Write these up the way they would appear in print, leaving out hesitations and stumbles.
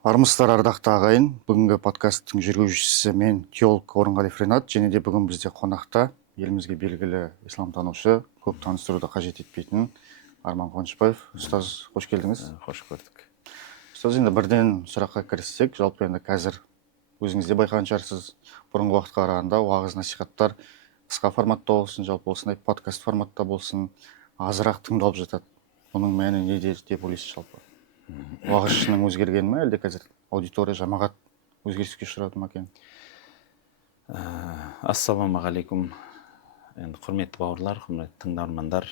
Армысыздар ардақты ағайын. Бүгінгі подкасттың жүргізушісі мен теолог Орынғалиев Ринат, және де бүгін бізде қонақта елімізге белгілі исламтанушы, көп таныстыруды қажет етпейтін Арман Қуанышбаев. Ұстаз, қош келдіңіз. Қош көрдік. Ұстаз, енді бірден сұраққа кіріссек, жалпы енді қазір өзіңіз де байқаған шығарсыз, бұрынғы уақытқа қарағанда уағыз насихаттар қысқа форматта болсын, жалпы осындай подкаст форматта болсын, азырақ тыңдалып жатады. Бұның мәні неде деп ойлайсыз жалпы? Уағызшының өзгергені ме, әлде қазір аудитория, жамағат өзгеріске ұшырады ма екен? Ассалаумағалейкум. Енді құрметті бауырлар, құрметті тыңдармандар.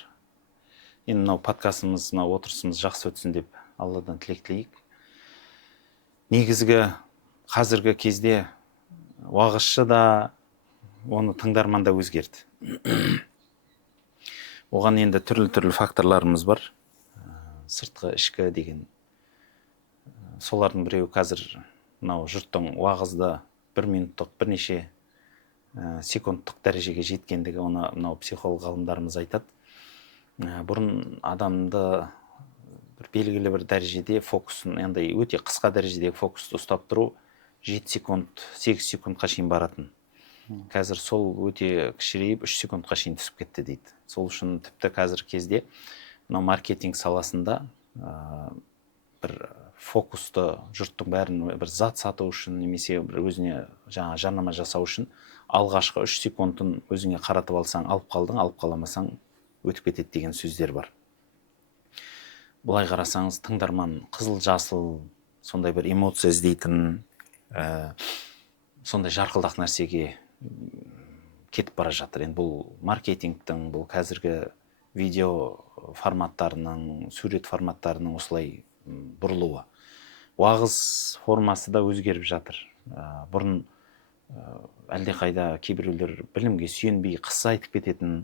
Енді мынау подкастымыз, мынау отырысымыз жақсы өтсін деп Алладан тілек тілейік. Негізгі қазіргі кезде уағызшы да, оны тыңдарман да өзгерді. Оған енді түрлі факторларымыз бар. Сыртқы, ішкі деген. Солардың біреуі қазір мынау жұрттың уағызда 1 минуттық бірнеше секундтық дәрежеге жеткендігі, оны мынау психолог ғалымдарымыз айтады. Бұрын адамды бір белгілі бір дәрежеде фокусын, енді өте қысқа дәрежедегі фокусты ұстап тұру 7 секунд, 8 секундқа шейін баратын. Қазір сол өте кішірейіп 3 секундқа шейін түсіп кетті дейді. Сол үшін тіпті қазір кезде мынау маркетинг саласында бір фокусты жұрттың бәрін бір зат сату үшін, немесе бір өзіне жаңа жарнама жасау үшін алғашқы 3 секундын өзіңе қаратып алсаң, алып қалдың, алып қаламасаң өтіп кетеді деген сөздер бар. Бұлай қарасаңыз, тыңдарман қызыл жасыл сондай бір эмоция іздейтін, сондай жарқылдақ нәрсеге кетіп бара жатыр. Енді бұл маркетингтің, бұл қазіргі видео форматтарының, сурет форматтарының осылай бұрылуы. Уағыз формасы да өзгеріп жатыр. Бұрын әлдеқайда кейбіреулер білімге сүйенбей қысса айтып кететін,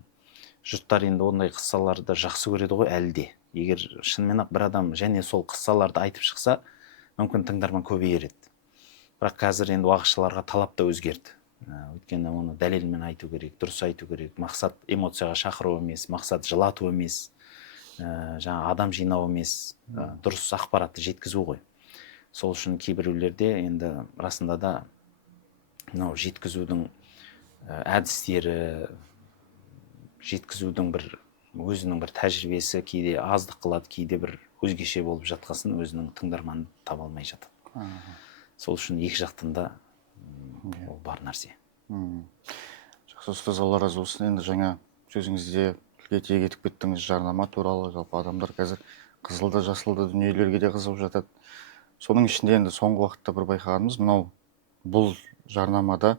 жұрттар енді ондай қыссаларды жақсы көреді ғой әлде. Егер шынымен бір адам және сол қыссаларды айтып шықса, мүмкін тыңдарман көбейер еді. Бірақ қазір енді уағызшыларға талап та өзгерді. Өйткені оны дәлелмен айту керек, дұрыс айту керек. Мақсат эмоцияға шақыру емес, мақсат жылату емес, жаңа адам жинау емес, дұрыс ақпаратты жеткізу ғой. Сол үшін кейбіреулерде енді расында да мынау жеткізудің әдістері, жеткізудің бір өзінің бір тәжірибесі кейде аздық қылады, кейде бір өзгеше болып жатқасын өзінің тыңдарманын таба алмай жатады. Сол үшін екі жақтан да ол бар нәрсе. Жақсы, ұстаз, Алла разы болсын. Енді жаңа сөзіңізде тілге тиек етіп кеттіңіз жарнама туралы. Жалпы адамдар қазір қызылды, жасылды дүниелерге де қызығып жатады. Соның ішінде енді соңғы уақытта бір байқағанымыз, мынау бұл жарнамада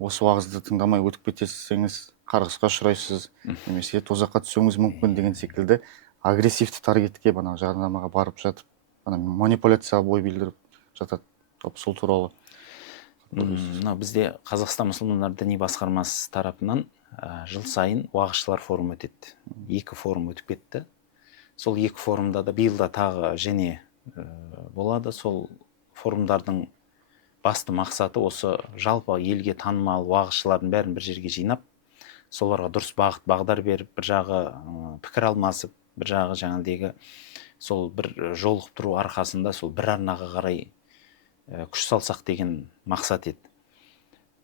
осы уағызды тыңдамай өтіп кетсеңіз қарғысқа ұшырайсыз, немесе тозаққа түсуіңіз мүмкін деген секілді агрессивті таргетке бана жарнамаға барып жатып, манипуляцияға бой білдіріп жатады. Сол туралы. Бізде Қазақстан мұсылмандар діни басқармасы тарапынан жыл сайын уағызшылар форумы өтеді. 2 форум өтіп кетті. Сол 2 форумда да биыл да тағы және болады. Сол форумдардың басты мақсаты осы жалпы елге танымал уағызшылардың бәрін бір жерге жинап, соларға дұрыс бағыт бағдар беріп, бір жағы пікір алмасып, бір жағы жаңағыдегі сол бір жолығып тұру арқасында сол бір арнаға қарай күш салсақ деген мақсат еді.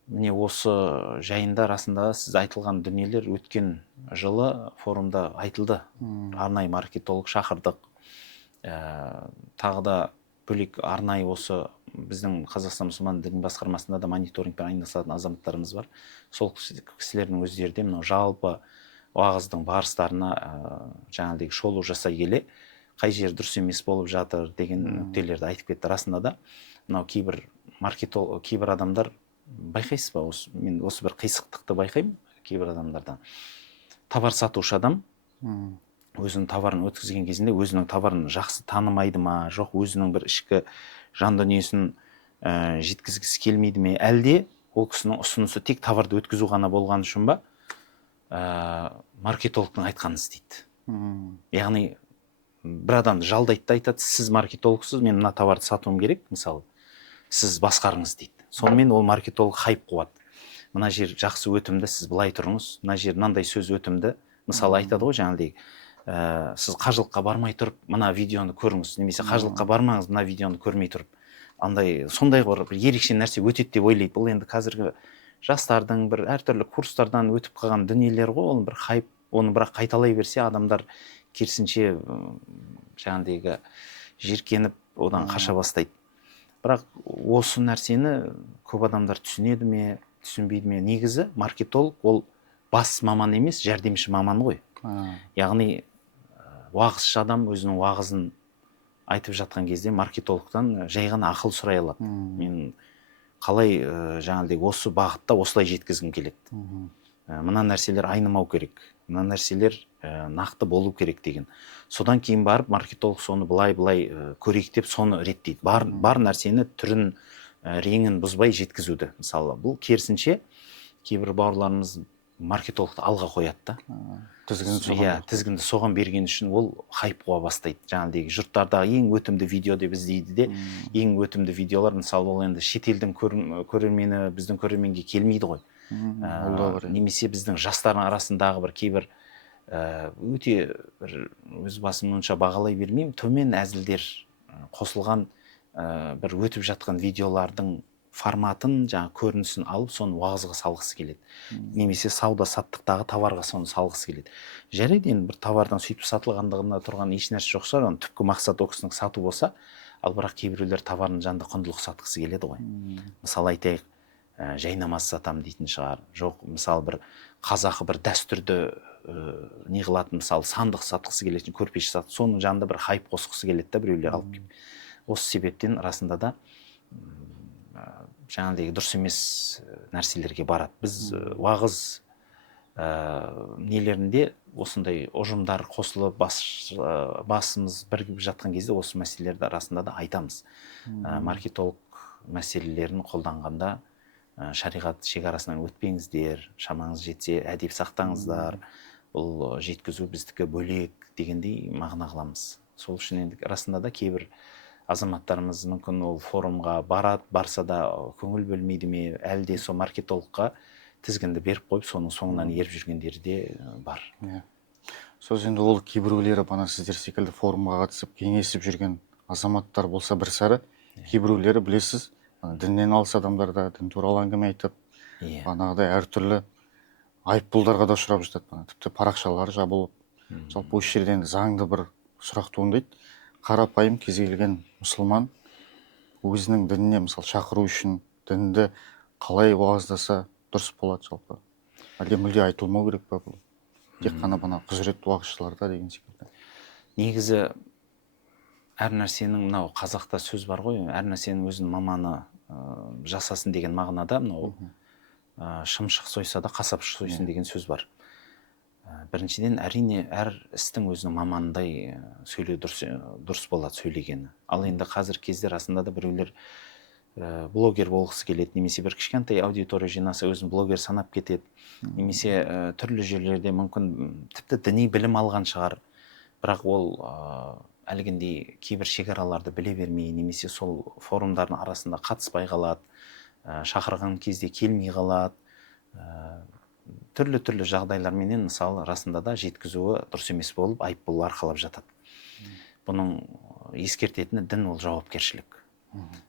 Міне осы жайында расында сіз айтылған дүниелер өткен жылы форумда айтылды. Арнайы маркетолог шақырдық. Тағы да бөлек арнайы осы біздің Қазақстан мұсылман діни басқармасында да мониторингпен айналысатын азаматтарымыз бар. Сол кісілердің өздері де мынау жалпы уағыздың барыстарына жаңағыдегі шолу жасай келе, қай жер дұрыс емес болып жатыр деген нүктелерді айтып кетті. Расында да мынау кейбір маркетолог, кейбір адамдар байқайсыз ба, мен осы бір қисықтықты байқаймын кейбір адамдардан. Товар сатушы адам өзінің товарын өткізген кезінде өзінің товарын жақсы танымайды ма, жоқ өзінің бір ішкі жан дүниесін жеткізгісі келмейді ме, әлде ол кісінің ұсынысы тек товарды өткізу ғана болған үшін ба, маркетологтың айтқанын істейді. Яғни бір адамды жалдайды да айтады, сіз маркетологсыз, мен мына товарды сатуым керек, мысалы, сіз басқарыңыз дейді. Сонымен ол маркетолог хайп қуады. Мына жер жақсы өтімді, сіз былай тұрыңыз, мына жер мынандай сөз өтімді. Мысалы айтады ғой жаңағыдей, сіз қажылыққа бармай тұрып, мына видеоны көріңіз, немесе қажылыққа бармаңыз, мына видеоны көрмей тұрып. андай сондай бір ерекше нәрсе өтеді деп ойлайды. Бұл енді қазіргі жастардың бір әртүрлі курстардан өтіп қалған дүниелер ғой, ол бір хайп. Оны бірақ қайталай берсе адамдар керісінше жаңағыдегі жиіркеніп одан қаша бастайды. Бірақ осы нәрсені көп адамдар түсінеді ме, түсінбейді ме? Негізі маркетолог ол бас маман емес, жәрдемші маман ғой. Яғни уағызшы адам өзінің уағызын айтып жатқан кезде маркетологтан жай ғана ақыл сұрай алады. Мен қалай жаңағыдай осы бағытта осылай жеткізгім келеді. Мына нәрселер айнымау керек, мына нәрселер нақты болу керек деген. Содан кейін барып маркетолог соны былай көрейік деп соны реттейді. Бар нәрсені түрін, реңін бұзбай жеткізуді. Мысалы, бұл керісінше кейбір бауырларымыз маркетологты алға қояды да. Тізгінді соған берген үшін ол хайп қуа бастайды. Жаңағыдай жұрттардағы ең өтімді видео деп іздейді де, ең өтімді видеолар, мысалы, ол енді шетелдің көрермені біздің көрерменге келмейді ғой. Немесе біздің жастардың арасындағы бір кейбір өте өз басым онша бағалай бермеймін, төмен әзілдер қосылған бір өтіп жатқан видеолардың форматын, жаңа көрінісін алып, соны уағызға салғысы келеді. Немесе сауда саттықтағы товарға соны салғысы келеді. Жарайды, енді бір товардан сөйтіп сатылғандығында тұрған еш нәрсе жоқ шығар, оның түпкі мақсаты ол кісінің сату болса, ал бірақ кейбіреулер товардың жанында құндылық сатқысы келеді ғой. Мысалы айтайық, жайнамаз сатам дейтін шығар. Жоқ, мысалы бір қазақы бір дәстүрді не қылатын, мысалы сандық сатқысы келетін, көрпеш сатып, соның жанында бір хайп қосқысы келеді да біреулер алып келіп. Осы себептен расында да жаңағыдай дұрыс емес нәрселерге барады. Біз уағыз нелерінде осындай ұжымдар қосылып басымыз бірігіп жатқан кезде осы мәселелерді арасында да айтамыз. Маркетолог мәселелерін қолданғанда шариғат шекарасынан өтпеңіздер, шамаңыз жетсе әдеп сақтаңыздар, бұл жеткізу біздікі бөлек дегендей мағына қыламыз. Сол үшін енді расында да кейбір азаматтарымыз мүмкін ол форумға барса да көңіл бөлмейді ме, әлде сол маркетологқа тізгінді беріп қойып, соның соңынан еріп жүргендері де бар. Сөз енді ол кейбіреулері бана сіздер секілді форумға қатысып кеңесіп жүрген азаматтар болса бір сәрі, кейбіреулері білесіз, діннен алыс адамдар да дін туралы әңгіме айтып, бағанағыдай әртүрлі айыппұлдарға да ұшырап жатады. Тіпті парақшалары жабылып, жалпы осы жерден заңды бір сұрақ туындайды. Қарапайым кез келген мұсылман өзінің дініне мысалы шақыру үшін дінді қалай уағыздаса дұрыс болады жалпы? Әлде мүлде айтылмау керек па бұл? Тек қана бана құзыретті уағызшыларда деген секілді. Негізі әр нәрсенің, мынау қазақта сөз бар ғой, әр нәрсенің өзінің маманы жасасын деген мағынада, мынау шымшық сойса да қасапшы сойсын деген сөз бар. Біріншіден, әрине, әр істің өзінің мамандай сөйлеу дұрыс болады сөйлегені. Ал енді қазір кезде расында да біреулер блогер болғысы келеді, немесе бір кішкентай аудитория жинаса өзін блогер санап кетеді, немесе түрлі жерлерде мүмкін тіпті діни білім алған шығар, бірақ ол әлгіндей кейбір шекараларды біле бермей, немесе сол форумдардың арасында қатыспай қалады, шақырған кезде келмей қалады, түрлі жағдайларменен мысалы расында да жеткізуі дұрыс емес болып айыппұл арқалап жатады. Бұның ескертетіні дін ол жауапкершілік.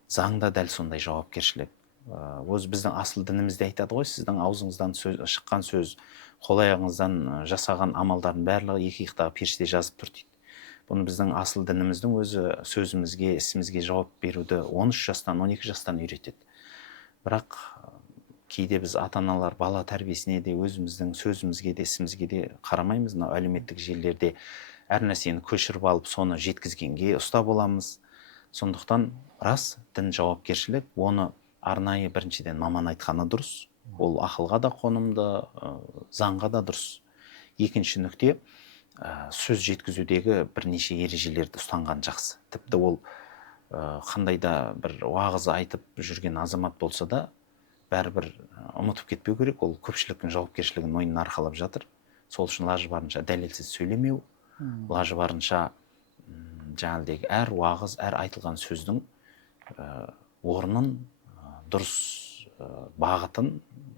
Заңда дәл сондай жауапкершілік. Өзі біздің асыл дінімізде айтады ғой, сіздің аузыңыздан шыққан сөз, қол аяғыңыздан жасаған амалдардың барлығы екі иықтағы періште жазып тұр дейді. Бұны біздің асыл дініміздің өзі сөзімізге, ісімізге жауап беруді 13 жастан, 12 жастан үйретеді. Бірақ кейде біз ата-аналар бала тәрбиесіне де, өзіміздің сөзімізге де, ісімізге де қарамаймыз. Әлеуметтік желілерде әр нәрсені көшіріп алып, соны жеткізгенге ұста боламыз. Сондықтан рас, дін жауапкершілік, оны арнайы біріншіден маман айтқаны дұрыс. Ол ақылға да қонымды, заңға да дұрыс. Екінші нүкте, сөз жеткізудегі бірнеше ережелерді ұстанған жақсы. Тіпті ол қандай да бір уағыз айтып жүрген азамат болса да, бәрібір ұмытып кетпеу керек, ол көпшіліктің жауапкершілігін мойнына арқалап жатыр. Сол үшін лажы барынша дәлелсіз сөйлемеу, лажы барынша жаңағыдегі әр уағыз, әр айтылған сөздің орнын, дұрыс бағытын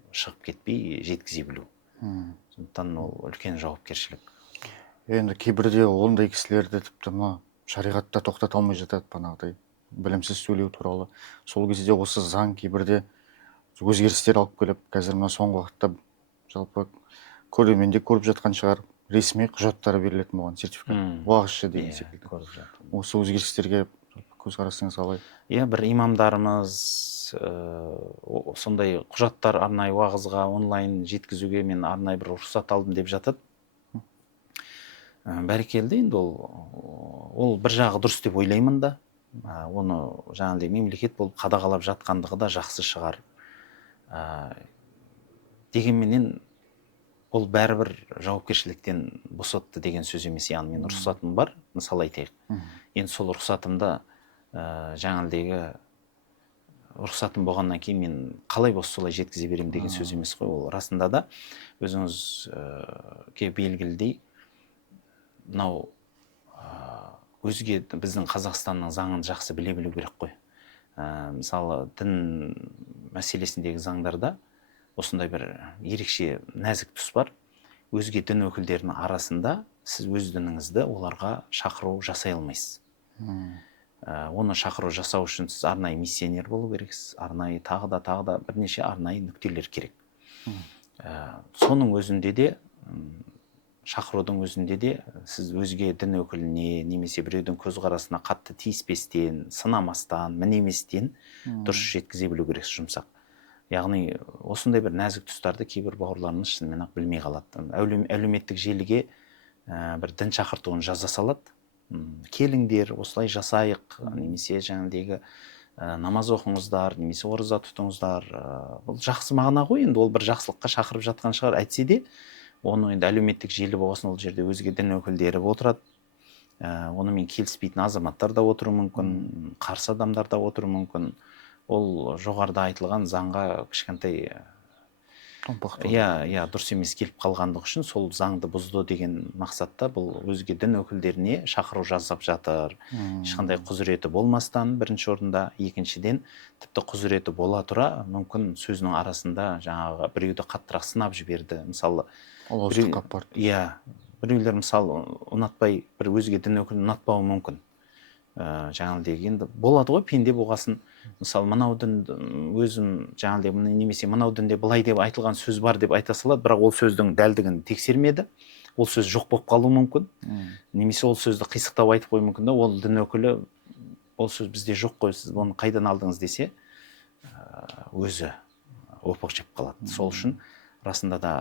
шығып кетпей жеткізе білу. Сондықтан ол үлкен жауапкершілік. Енді кейбірде ондай кісілерді тіпті шариғатта тоқтата алмай жатады, бағанағыдай білімсіз сөйлеу туралы. Сол кезде осы заң кейбірде өзгерістер алып келіп, қазір мына соңғы уақытта жалпы көрермен де көріп жатқан шығар, ресми құжаттары берілетін болған, сертификат, уағызшы деген секілді. көріп жатырмын. Осы өзгерістерге көзқарасыңыз қалай? Бір имамдарымыз сондай құжаттар арнайы уағызға онлайн жеткізуге мен арнайы бір рұқсат алдым деп жатады. Бәрекелді, енді ол бір жағы дұрыс деп ойлаймын да. Оны жаңағыдай мемлекет болып қадағалап жатқандығы да жақсы шығар. Дегенменен ол бәрібір жауапкершіліктен босатты деген сөз емес. Яғни мен рұқсатым бар, мысалы айтайық. Енді сол рұқсатымда жаңағыдегі рұқсатым болғаннан кейін мен қалай болса солай жеткізе беремін деген сөз емес қой. Ол расында да өзіңізге белгілідей, мынау өзге біздің Қазақстанның заңын жақсы біле білу керек қой. Мысалы дін мәселесіндегі заңдарда осындай бір ерекше нәзік тұс бар. Өзге дін өкілдерінің арасында сіз өз дініңізді оларға шақыру жасай алмайсыз. Оны шақыру жасау үшін сіз арнайы миссионер болу керексіз. Арнайы тағы да бірнеше арнайы нүктелер керек. Соның өзінде де, шақырудың өзінде де сіз өзге дін өкіліне немесе біреудің көзқарасына қатты тиіспестен, сынамастан, мінеместен дұрыс жеткізе білу керексіз, жұмсақ. Яғни осындай бір нәзік тұстарды кейбір бауырларымыз шынымен ақ білмей қалады. Әлеуметтік желіге бір дін шақыртуын жаза салады. Келіңдер, осылай жасайық, немесе жаңағыдегі намаз оқыңыздар, немесе ораза тұтыңыздар. Бұл жақсы мағына ғой, енді ол бір жақсылыққа шақырып жатқан шығар. Әйтсе де, оны енді әлеуметтік желі болғасын, ол жерде өзге дін өкілдері отырады. Онымен келіспейтін азаматтар да отыруы мүмкін, қарсы адамдар да отыруы мүмкін. Ол жоғарыда айтылған заңға кішкентай дұрыс емес келіп қалғандық үшін сол заңды бұзды деген мақсатта бұл өзге дін өкілдеріне шақыру жасап жатыр. Ешқандай құзыреті болмастан, бірінші орында, екіншіден тіпті құзыреті бола тұра, мүмкін сөзінің арасында жаңағы біреуді қаттырақ сынап жіберді. Мысалы, біреулер мысалы ұнатпай, бір өзге дін өкілін ұнатпауы мүмкін. Жаңағыдегі енді болады ғой, пенде болғасын. Мысалы, мынау дін өзім жаңағыдегі немесе мынау дінде былай деп айтылған сөз бар деп айта салады, бірақ ол сөздің дәлдігін тексермеді. Ол сөз жоқ болып қалуы мүмкін. Немесе ол сөзді қисықтау айтып қою мүмкін да, ол дін өкілі ол сөз бізде жоқ қой, сіз оны қайдан алдыңыз десе, өзі опық жеп қалады. Сол үшін расында да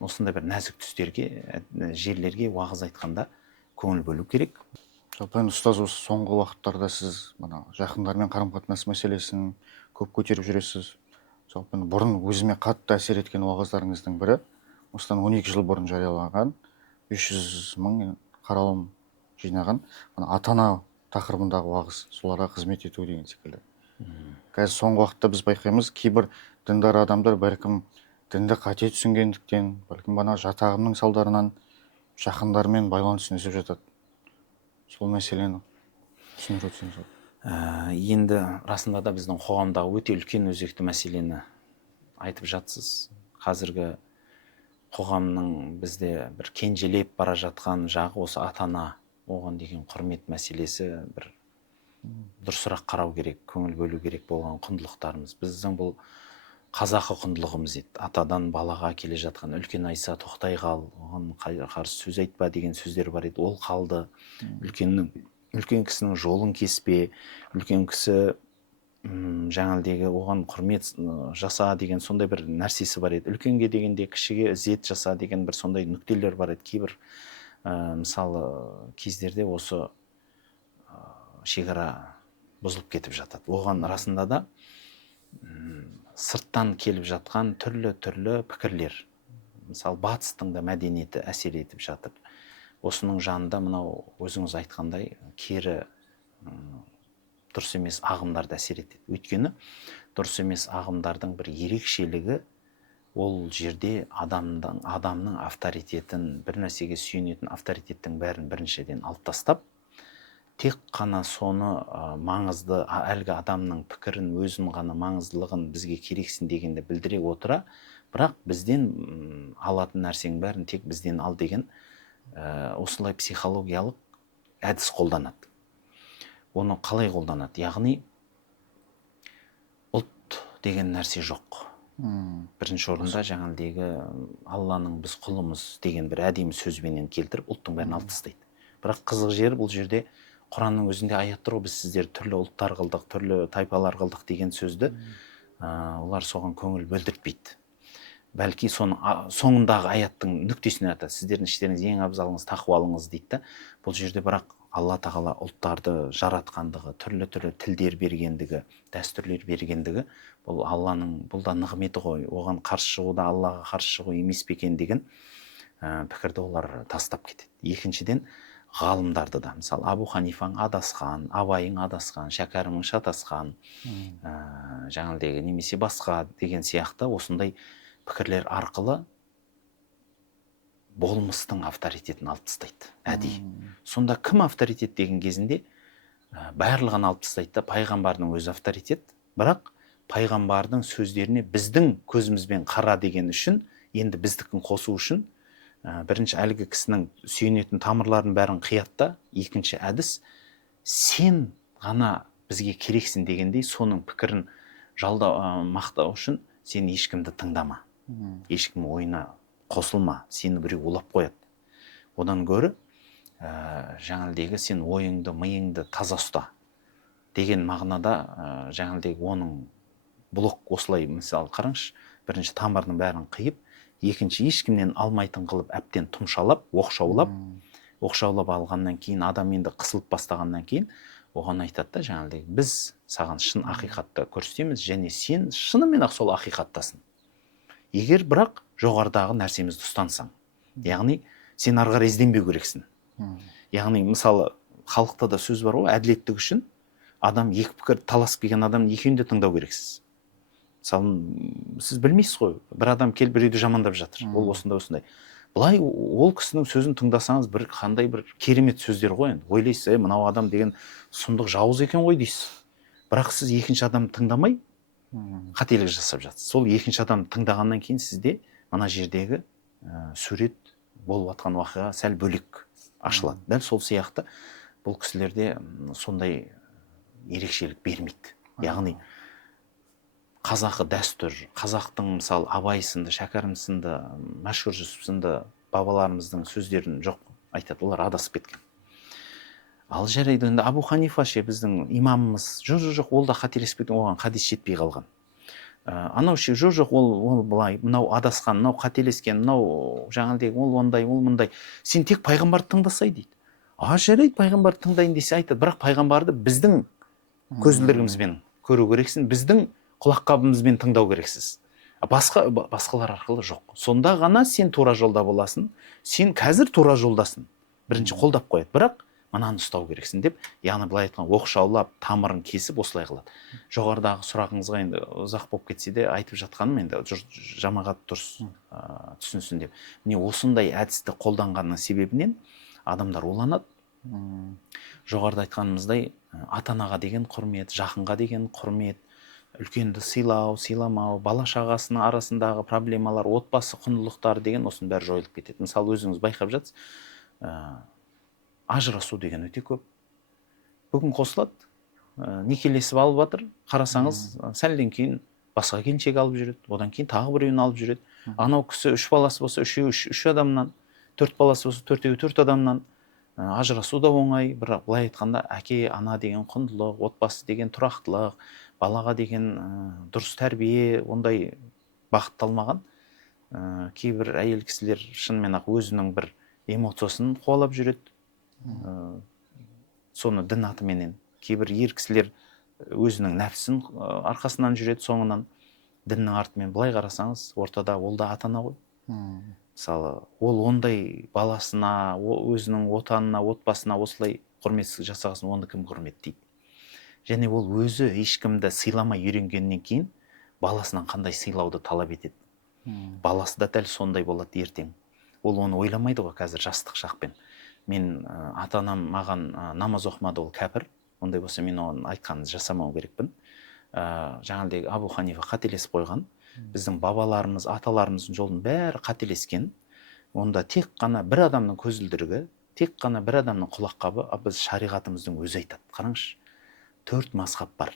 осындай бір нәзік түстерге, жерлерге уағыз айтқанда көңіл бөлу керек. Жалпы ұстаз, осы соңғы уақыттарда сіз жақындармен қарым-қатынас мәселесін көп көтеріп жүресіз. Жалпы бұрын өзіме қатты әсер еткен уағыздарыңыздың бірі, осыдан 12 жыл бұрын жарияланған 500 мың қаралым жинаған ата-ана тақырыбындағы уағыз, соларға қызмет ету деген секілді. Қазір соңғы уақытта біз байқаймыз, кейбір діндар адамдар бәлкім дінді қате түсінгендіктен, бәлкім жат ағымның салдарынан жақындармен байланыс үзіп жатады. Сол мәселені түсіндіріп өтсеңіз. Енді расында да біздің қоғамдағы өте үлкен өзекті мәселені айтып жатсыз. Қазіргі қоғамның бізде бір кенжелеп бара жатқан жағы осы ата-ана, оған деген құрмет мәселесі бір дұрысырақ қарау керек, көңіл бөлу керек болған құндылықтарымыз. Біздің бұл қазақы құндылығымыз еді. Атадан балаға келе жатқан үлкен айса тоқтай қал, оған қарсы сөз айтпа деген сөздер бар еді. Ол қалды. Үлкен кісінің жолын кеспе, үлкен кісі жаңағыдегі оған құрмет жаса деген сондай бір нәрсесі бар еді. Үлкенге дегенде кішіге ізет жаса деген бір сондай нүктелер бар еді. Кейбір мысалы кездерде осы шекара бұзылып кетіп жатады. Оған расында да сырттан келіп жатқан түрлі пікірлер, мысалы батыстың да мәдениеті әсер етіп жатыр. Осының жанында мынау өзіңіз айтқандай кері дұрыс емес ағымдарды әсер етеді. Өйткені дұрыс емес ағымдардың бір ерекшелігі ол жерде адамның авторитетін, бір нәрсеге сүйенетін авторитеттің бәрін біріншіден алып тастап, тек қана соны маңызды, әлгі адамның пікірін, өзін ғана маңыздылығын бізге керексін дегенді білдіре отыра, бірақ бізден алатын нәрсенің бәрін тек бізден ал деген осылай психологиялық әдіс қолданады. оны қалай қолданады? Яғни ұлт деген нәрсе жоқ. Бірінші орында жаңағыдегі Алланың біз құлымыз деген бір әдемі сөзбенен келтіріп ұлттың бәрін алып тастайды. Бірақ қызық жері бұл жерде Құранның өзінде аят тұр ғой, біз сіздер түрлі ұлттар қылдық, түрлі тайпалар қылдық деген сөзді олар соған көңіл бөлдіртпейді. Бәлки соңындағы аяттың нүктесіне айтады, сіздердің іштеріңіз ең абзалыңыз тақуалыңыз дейді да. Бұл жерде бірақ Алла тағала ұлттарды жаратқандығы, түрлі тілдер бергендігі, дәстүрлер бергендігі, бұл Алланың, бұл да нығметі ғой, оған қарсы шығу да Аллаға қарсы шығу емес пе екен деген пікірді олар тастап кетеді. Екіншіден, ғалымдарды да, мысалы Абу Ханифаң адасқан, Абайың адасқан, Шәкәрімің шатасқан, жаңағыдегі немесе басқа деген сияқты осындай пікірлер арқылы болмыстың авторитетін алып тастайды әдейі. Сонда кім авторитет деген кезінде барлығын алып тастайды да, пайғамбардың өзі авторитет, бірақ пайғамбардың сөздеріне біздің көзімізбен қара деген үшін, енді біздікін қосу үшін бірінші әлгі кісінің сүйенетін тамырларын бәрін қияды да, екінші әдіс сен ғана бізге керексің дегендей соның пікірін мақтау үшін сен ешкімді тыңдама, ешкім ойына қосылма, сені біреу улап қояды. Одан гөрі жаңағыдегі сен ойыңды, миыңды таза ұста деген мағынада жаңағыдегі оның блок осылай, мысалы қараңызшы, бірінші тамырының бәрін қиып, екінші ешкімнен алмайтын қылып әптен тұмшалап, оқшаулап алғаннан кейін, адам енді қысылып бастағаннан кейін оған айтады да, жаңағыдегі біз саған шын ақиқатты көрсетеміз және сен шынымен ақ сол ақиқаттасың. Егер бірақ жоғарыдағы нәрсемізді ұстансаң, яғни сен ары қарай ізденбеу керексің. Яғни мысалы халықта да сөз бар ғой, әділеттік үшін адам екі пікір таласып келген адам екеуін де тыңдау керексіз. Мысалы, сіз білмейсіз ғой, бір адам келіп біреуді жамандап жатыр, ол осындай. Бұлай ол кісінің сөзін тыңдасаңыз бір қандай бір керемет сөздер ғой енді. Ойлайсыз, мынау адам деген сұмдық жауыз екен ғой дейсіз. Бірақ сіз екінші адамды тыңдамай қателік жасап жатсыз. Сол екінші адамды тыңдағаннан кейін сізде мына жердегі сурет болып жатқан уақиға сәл бөлек ашылады. Дәл сол сияқты бұл кісілерде сондай ерекшелік бермейді. Яғни қазақы дәстүр, қазақтың мысалы Абай сынды, Шәкәрім сынды, Мәшһүр Жүсіп сынды бабаларымыздың сөздерін жоқ айтады, олар адасып кеткен. Ал жарайды, енді Абу Ханифа ше, біздің имамымыз, жоқ, ол да қателесіп кеткен, оған хадис жетпей қалған. Анау ше, жоқ, ол былай, мынау адасқан, мынау қателескен, мынау жаңағыдегі ол ондай, ол мындай. Сен тек пайғамбарды тыңдасай дейді. Жарайды, пайғамбарды тыңдайын десе айтады, бірақ пайғамбарды біздің көзілдірігімізбен көру керексің, біздің құлаққабымызбен тыңдау керексіз. Басқалар арқылы жоқ. Сонда ғана сен тура жолда боласың, сен қазір тура жолдасың. Бірінші қолдап қояды, бірақ мынаны ұстау керексің деп, яғни былай айтқан оқшаулап, тамырын кесіп осылай қылады. Жоғарыдағы сұрағыңызға енді ұзақ болып кетсе де айтып жатқаным енді жамағат дұрыс түсінсін деп. Міне осындай әдісті қолданғанның себебінен адамдар уланады. Жоғарыда айтқанымыздай ата-анаға деген құрмет, жақынға деген құрмет, үлкенді сыйлау, сыйламау, бала шағасының арасындағы проблемалар, отбасы құндылықтары деген осының бәрі жойылып кетеді. Мысалы өзіңіз байқап жатсыз, ажырасу деген өте көп. Бүгін қосылады, некелесіп алып жатыр, қарасаңыз, сәлден кейін басқа келіншек алып жүреді, одан кейін тағы біреуін алып жүреді. Анау кісі 3 баласы болса, 3-еуі 3 адамнан, 4 баласы болса, 4-еуі 4 адамнан. Ажырасу да оңай, бірақ былай айтқанда әке, ана деген құндылық, отбасы деген тұрақтылық, балаға деген дұрыс тәрбие, ондай бағытталмаған. Кейбір әйел кісілер шынымен ақ өзінің бір эмоциясын қуалап жүреді. Соны дін атыменен. Кейбір ер кісілер өзінің нәпсін арқасынан жүреді соңынан. Діннің артымен былай қарасаңыз, ортада ол да ата-ана ғой. Мысалы, ол ондай баласына, өзінің отанына, отбасына осылай құрметсіз жасағасын, оны кім құрметтейді? Және ол өзі ешкімді сыйламай үйренгеннен кейін баласынан қандай сыйлауды талап етеді. Баласы да дәл сондай болады ертең. Ол оны ойламайды ғой қазір жастық шақпен. Мен ата-анам маған намаз оқымады, ол кәпір. Ондай болса мен оның айтқанын жасамау керекпін. Жаңағыдегі Абу Ханифа қателесіп қойған. Біздің бабаларымыз, аталарымыздың жолын бәрі қателескен. Онда тек қана бір адамның көзілдірігі, тек қана бір адамның құлаққабы, біз шариғатымыздың өзі айтады. Қараңызшы, 4 мазхаб бар.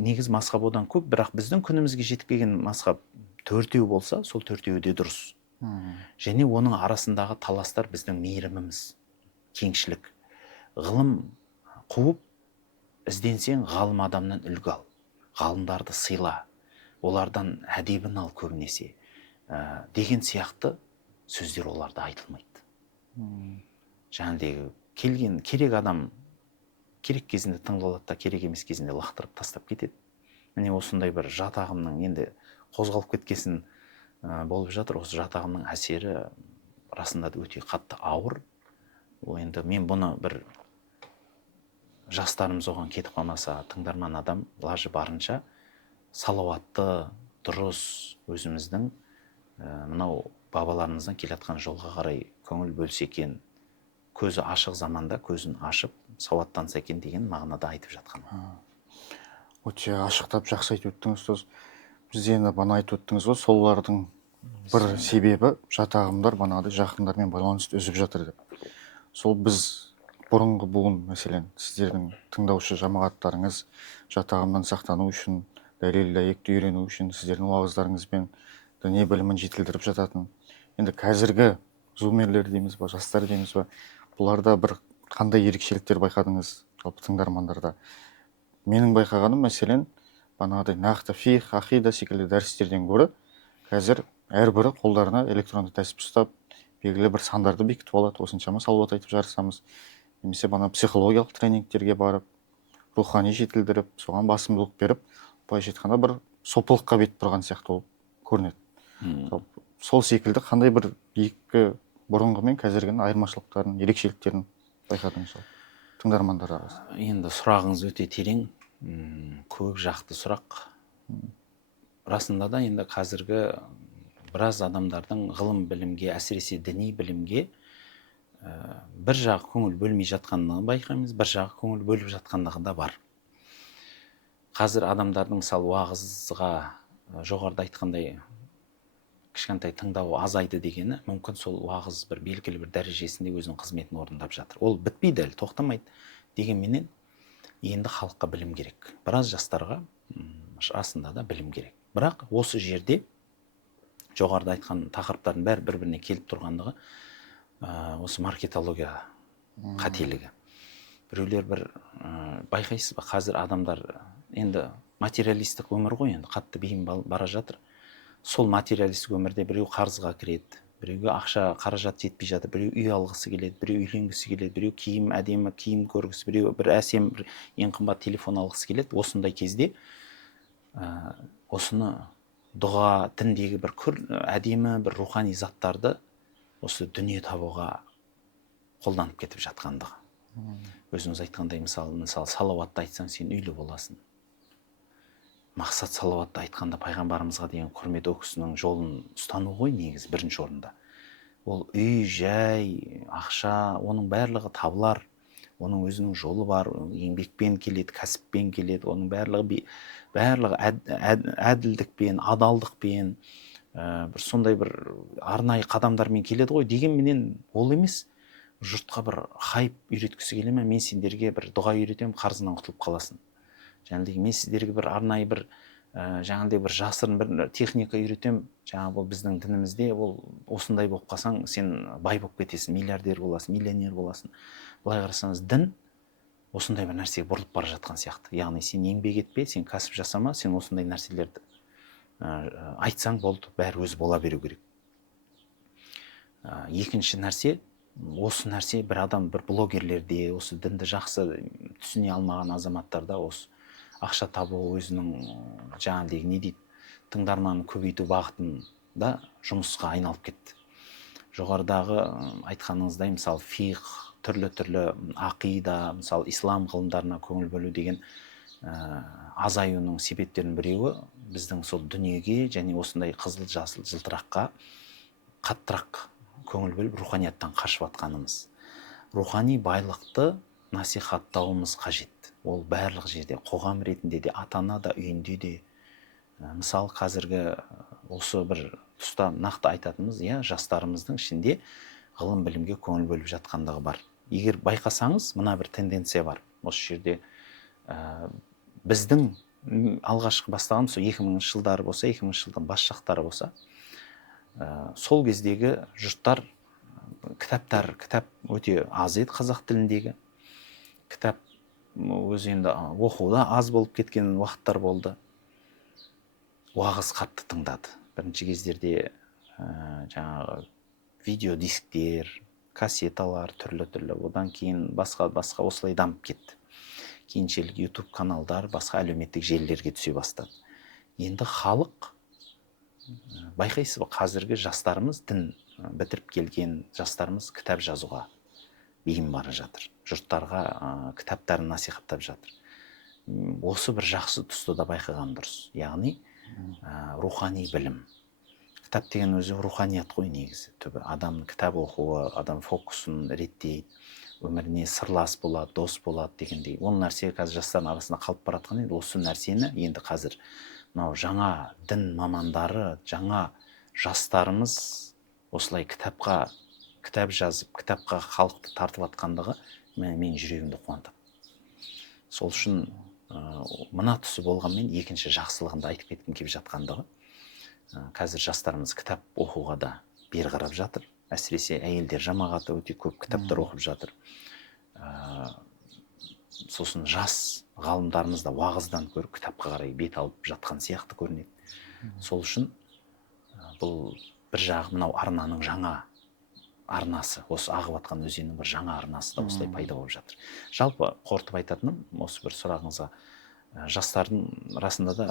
Негіз мазхаб одан көп, бірақ біздің күнімізге жетпеген мазхаб 4-еу болса, сол 4-еуі де дұрыс. Және оның арасындағы таластар біздің мейіріміміз, кеңшілік. Ғылым қуып, ізденсең ғалым адамнан үлгі ал. Ғалымдарды сыйла, олардан әдебін ал көбінесе. Деген сияқты сөздер оларда айтылмайды. Жаңағыдегі келген керек адам керек кезінде тыңдалады да, керек емес кезінде лақтырып тастап кетеді. Міне осындай бір жат ағымның енді қозғалып кеткесін болып жатыр. Осы жат ағымның әсері расында да өте қатты ауыр. Ол енді мен бұны бір жастарымыз оған кетіп қалмаса, тыңдарман адам лажы барынша салауатты, дұрыс өзіміздің мынау бабаларымыздан келатқан жолға қарай көңіл бөлсе екен, көзі ашық заманда көзін ашып сауаттанса екен деген мағынада айтып жатқан. Өте ашықтап жақсы айтып өттіңіз ұстаз. Біз енді бана айтып өттіңіз ғой, солардың бір себебі жат ағымдар бағанағыдай жақындармен байланысты үзіп жатыр деп. Сол біз бұрынғы буын, мәселен сіздердің тыңдаушы жамағаттарыңыз жат ағымнан сақтану үшін, дәлел дәйекті үйрену үшін сіздердің уағыздарыңызбен діни білімін жетілдіріп жататын. Енді қазіргі зумерлер дейміз ба, жастар дейміз ба, бұларда бір қандай ерекшеліктер байқадыңыз жалпы тыңдармандарда? Менің байқағаным, мәселен бағанағыдай нақты фих, ақида секілді дәрістерден гөрі қазір әрбірі қолдарына электронды тәсіп ұстап, белгілі бір сандарды бекітіп алады, осыншама салауат айтып жарысамыз. Немесе бана психологиялық тренингтерге барып, рухани жетілдіріп, соған басымдылық беріп, былайша айтқанда бір сопылыққа бет бұрған сияқты болып көрінеді. Сол секілді қандай бір екі бұрынғы мен қазіргінің айырмашылықтарын, ерекшеліктерін байқадыңыз тыңдармандар арасында? Енді сұрағыңыз өте терең, көп жақты сұрақ. Расында да енді қазіргі біраз адамдардың ғылым білімге, әсіресе діни білімге бір жағы көңіл бөлмей жатқандығын байқаймыз, бір жағы көңіл бөліп жатқандығы да бар. Қазір адамдардың мысалы уағызға жоғарыда айтқандай кішкентай тыңдауы азайды дегені, мүмкін сол уағыз бір белгілі бір дәрежесінде өзінің қызметін орындап жатыр. Ол бітпейді, әлі тоқтамайды. Дегенменен енді халыққа білім керек. Біраз жастарға расында да білім керек. Бірақ осы жерде жоғарыда айтқан тақырыптардың бәрі бір-біріне келіп тұрғандығы осы маркетология қателігі. Біреулер бір байқайсыз ба, қазір адамдар енді материалистік өмір ғой, енді қатты бейім бара жатыр. Сол материалистік өмірде біреу қарызға кіреді, біреуге ақша қаражат жетпей жатыр, біреу үй алғысы келеді, біреу үйленгісі келеді, біреу киім әдемі киім көргісі, біреу бір әсем бір ең қымбат телефон алғысы келеді. Осындай кезде осыны дұға, діндегі бір әдемі бір рухани заттарды осы дүние табуға қолданып кетіп жатқандығы. Өзіңіз айтқандай, мысалы салауатты айтсаң сен үйлі боласың. Мақсат салауатты айтқанда пайғамбарымызға деген құрмет, о кісінің жолын ұстану ғой негізі бірінші орында. Ол үй, жай, ақша, оның барлығы табылар. Оның өзінің жолы бар, еңбекпен келеді, кәсіппен келеді, оның барлығы әділдікпен, адалдықпен, бір сондай бір арнайы қадамдармен келеді ғой. Дегенменен ол емес, жұртқа бір хайп үйреткісі келе ме, мен сендерге бір дұға үйретемін, қарызынан құтылып қаласың. Жаңағыдай мен сіздерге бір арнайы бір жаңағыдай бір жасырын бір техника үйретем, жаңағы бұл біздің дінімізде ол осындай болып қалсаң сен бай болып кетесің, миллиардер боласың, миллионер боласың. Былай қарасаңыз дін осындай бір нәрсеге бұрылып бара жатқан сияқты. Яғни сен еңбек етпе, сен кәсіп жасама, сен осындай нәрселерді айтсаң болды, бәрі өзі бола беру керек. Екінші нәрсе, осы нәрсе бір адам, бір блогерлерде, осы дінді жақсы түсіне алмаған азаматтарда осы ақша табу өзінің жаңағыдай не дейді, тыңдарманын көбейту бағытында жұмысқа айналып кетті. Жоғарыдағы айтқаныңыздай, мысалы фих, түрлі ақида, мысалы ислам ғылымдарына көңіл бөлу деген азаюының себептерінің біреуі біздің сол дүниеге және осындай қызыл жасыл жылтыраққа қаттырақ көңіл бөліп руханияттан қашып жатқанымыз. Рухани байлықты насихаттауымыз қажет. Ол барлық жерде, қоғам ретінде де, ата-ана да, үйінде де. Мысалы қазіргі осы бір тұста нақты айтатынымыз, жастарымыздың ішінде ғылым білімге көңіл бөліп жатқандығы бар. Егер байқасаңыз, мына бір тенденция бар. Осы жерде біздің алғашқы бастаған сол 2000 жылдары болса, 2000 жылдың бас жақтары болса, сол кездегі жұрттар кітап өте аз еді, қазақ тіліндегі кітап өзі енді оқуда аз болып кеткен уақыттар болды. Уағыз қатты тыңдады. Бірінші кездерде жаңағы видеодисктер, кассеталар түрлі, одан кейін басқа осылай дамып кетті. Кейіншелік YouTube каналдар, басқа әлеуметтік желілерге түсе бастады. Енді халық, байқайсыз ба, қазіргі жастарымыз, дін бітіріп келген жастарымыз кітап жазуға бейім бара жатыр. Жұрттарға кітаптарын насихаттап жатыр. Осы бір жақсы тұсты да байқаған дұрыс. Яғни рухани білім. Кітап деген өзі руханият қой негізі. Түбі адам кітап оқуы, адам фокусын реттейді, өміріне сырлас болады, дос болады дегендей. Ол нәрсе қазір жастардың арасында қалып баратқан еді. Осы нәрсені енді қазір мынау жаңа дін мамандары, жаңа жастарымыз осылай кітап жазып, кітапқа халықты тартып атқандығы мен жүрегімді қуантады. Сол үшін мына тұсы болғанмен екінші жақсылығында айтып кеткім келіп жатқандығы, қазір жастарымыз кітап оқуға да бері қарап жатыр. Әсіресе әйелдер жамағаты өте көп кітаптар оқып жатыр. Сосын жас ғалымдарымыз да уағыздан көріп кітапқа қарай бет алып жатқан сияқты көрінеді. Сол үшін бұл бір жағы мынау арнаның жаңа арнасы, осы ағып атқан өзеннің бір жаңа арнасы да осылай пайда болып жатыр. Жалпы қорытып айтатыным, осы бір сұрағыңызға, жастардың расында да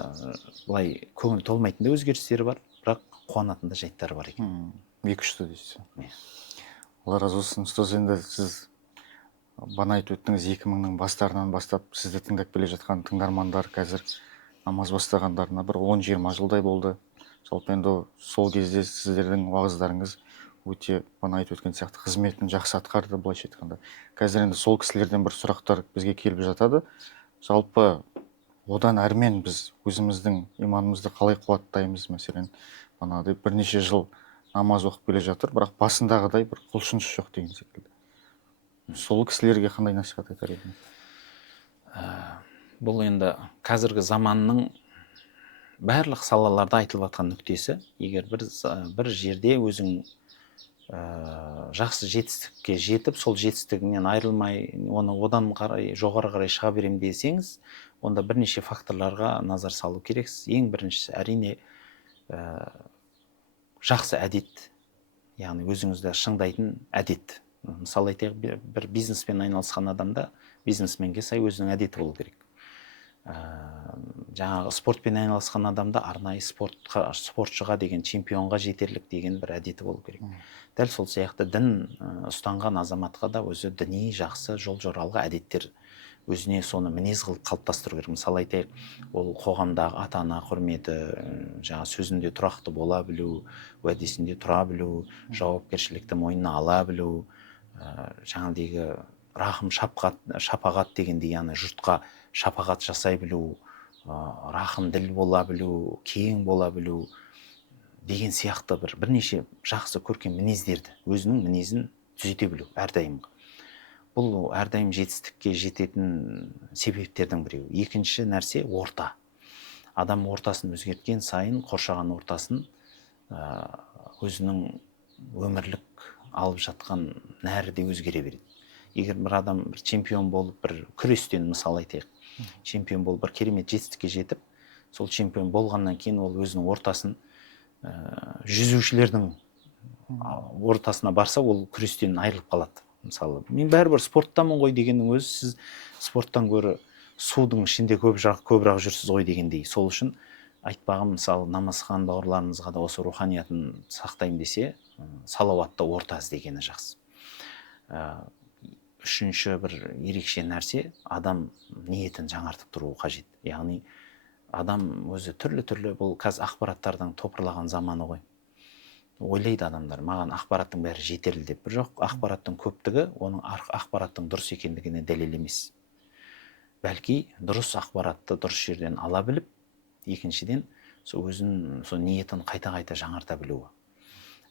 былай көңіл толмайтын да өзгерістері бар, бірақ қуанатын да жайттары бар екен. Екі үшті дейсіз. Алла разы болсын. Ұстаз, енді сіз бана айтып өттіңіз, 2000-нің бастарынан бастап сізді тыңдап келе жатқан тыңдармандар қазір намаз бастағандарына бір 10-20 жылдай болды. Жалпы енді сол кезде сіздердің уағыздарыңыз өте бана айтып өткен сияқты қызметін жақсы атқарды, былайша айтқанда. Қазір енді сол кісілерден бір сұрақтар бізге келіп жатады. Жалпы одан әрмен біз өзіміздің иманымызды қалай қуаттаймыз? Мәселен, бағанағыдай бірнеше жыл намаз оқып келе жатыр, бірақ басындағыдай бір құлшыныс жоқ деген секілді. Сол кісілерге қандай насихат айтар едіңіз? Бұл енді қазіргі заманның барлық салаларда айтылып жатқан нүктесі. Егер бір жерде өзің жақсы жетістікке жетіп, сол жетістігіңнен айырылмай, оны одан жоғары қарай шыға берем десеңіз, онда бірнеше факторларға назар салу керексіз. Ең біріншісі әрине жақсы әдет, яғни өзіңізді шыңдайтын әдет. Мысалы айтайық, бір бизнеспен айналысқан адамда бизнесменге сай өзінің әдеті болу керек. Жаңағы спортпен айналысқан адамда арнайы спортшыға деген, чемпионға жетерлік деген бір әдеті болу керек. Дәл сол сияқты дін ұстанған азаматқа да өзі діни жақсы жол жоралғы әдеттер, өзіне соны мінез қылып қалыптастыру керек. Мысалы айтайық, ол қоғамдағы ата-ана құрметі, жаңа сөзінде тұрақты бола білу, уәдесінде тұра білу, жауапкершілікті мойнына ала білу, жаңағыдегі рахым шапағат дегендей, яғни жұртқа шапағат жасай білу, рахымділ бола білу, кең бола білу деген сияқты бірнеше жақсы көркем мінездерді, өзінің мінезін түзете білу әрдайым. Бұл әрдайым жетістікке жететін себептердің біреуі. Екінші нәрсе орта. Адам ортасын өзгерткен сайын қоршаған ортасын өзінің өмірлік алып жатқан нәрі де өзгере береді. Егер бір адам бір чемпион болып, бір күрестен мысал айтайық, чемпион болып, бір керемет жетістікке жетіп, сол чемпион болғаннан кейін ол өзінің ортасын жүзушілердің ортасына барса, ол күрестен айырылып қалады. Мысалы, мен бәрібір спорттамын ғой дегеннің өзі, сіз спорттан гөрі судың ішінде көбірек жүрсіз ғой дегендей. Сол үшін айтпағым, мысалы, намазхан бауырларымызға да осы руханиятын сақтаймын десе, салауатты орта іздегені жақсы. Үшінші бір ерекше нәрсе, адам ниетін жаңартып тұруы қажет. Яғни адам өзі түрлі, бұл қазір ақпараттардың топырлаған заманы ғой. Ойлайды адамдар, маған ақпараттың бәрі жетерлі деп. Жоқ, ақпараттың көптігі оның ақпараттың дұрыс екендігіне дәлел емес. Бәлки дұрыс ақпаратты дұрыс жерден ала біліп, екіншіден өзінің ниетін қайта жаңарта білуі.